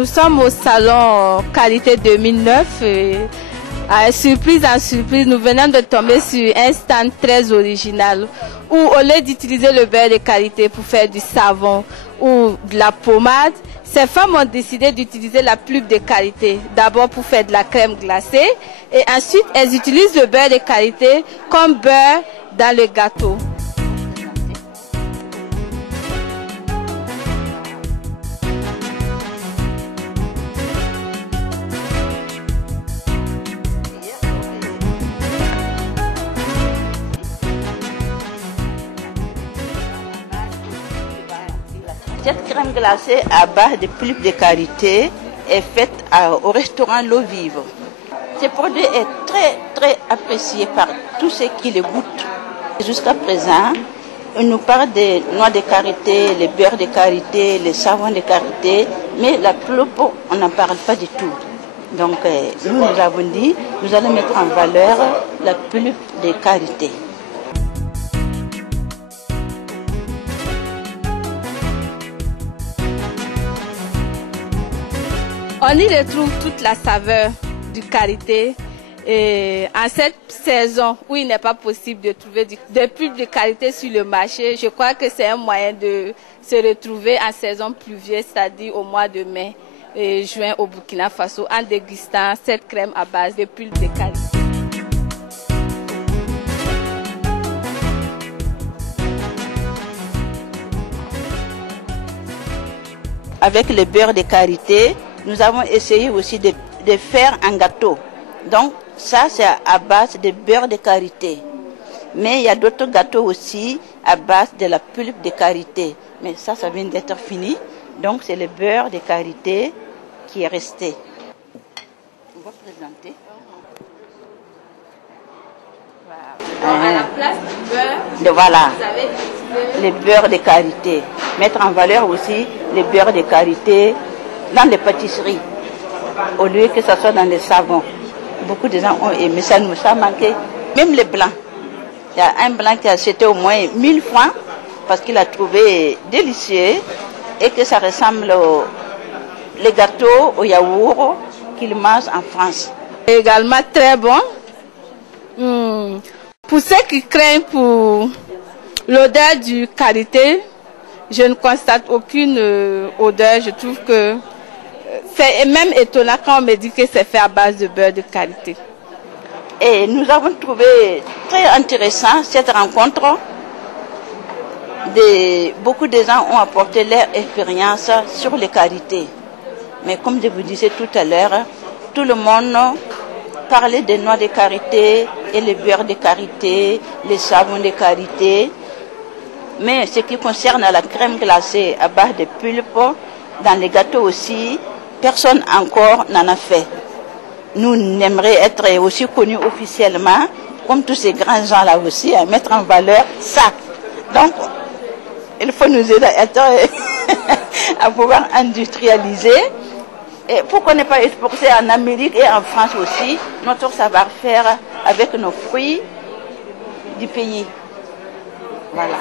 Nous sommes au salon Qualité 2009. Surprise en surprise, nous venons de tomber sur un stand très original où au lieu d'utiliser le beurre de qualité pour faire du savon ou de la pommade, ces femmes ont décidé d'utiliser la pulpe de qualité, d'abord pour faire de la crème glacée et ensuite elles utilisent le beurre de qualité comme beurre dans le gâteau. Cette crème glacée à base de pulpe de karité est faite au restaurant L'Eau Vive. Ce produit est très apprécié par tous ceux qui le goûtent. Jusqu'à présent, on nous parle des noix de karité, les beurres de karité, les savons de karité, mais la pulpe, on n'en parle pas du tout. Donc nous avons dit, nous allons mettre en valeur la pulpe de karité. On y retrouve toute la saveur du karité. Et en cette saison où il n'est pas possible de trouver des pulpes de karité sur le marché, je crois que c'est un moyen de se retrouver en saison pluvieuse, c'est-à-dire au mois de mai et juin au Burkina Faso, en dégustant cette crème à base de pulpes de karité. Avec le beurre de karité, nous avons essayé aussi de faire un gâteau. Donc ça c'est à base de beurre de karité. Mais il y a d'autres gâteaux aussi à base de la pulpe de karité. Mais ça vient d'être fini. Donc c'est le beurre de karité qui est resté. On va présenter. Donc, à la place du beurre, voilà, vous avez le beurre de karité. Mettre en valeur aussi le beurre de karité dans les pâtisseries, au lieu que ce soit dans les savons. Beaucoup de gens ont aimé ça, nous a manqué. Même les blancs. Il y a un blanc qui a acheté au moins 1000 francs parce qu'il a trouvé délicieux et que ça ressemble les gâteaux au yaourt qu'ils mangent en France. Également très bon. Pour ceux qui craignent pour l'odeur du karité, je ne constate aucune odeur. Je trouve que c'est même étonnant quand on me dit que c'est fait à base de beurre de karité. Et nous avons trouvé très intéressant cette rencontre. Beaucoup de gens ont apporté leur expérience sur les karités. Mais comme je vous disais tout à l'heure, tout le monde parlait des noix de karité et les beurres de karité, les savons de karité. Mais ce qui concerne la crème glacée à base de pulpe, dans les gâteaux aussi, personne encore n'en a fait. Nous aimerions être aussi connus officiellement, comme tous ces grands gens-là aussi, à mettre en valeur ça. Donc, il faut nous aider à pouvoir industrialiser. Et pourquoi ne pas exporter en Amérique et en France aussi notre savoir-faire avec nos fruits du pays. Voilà.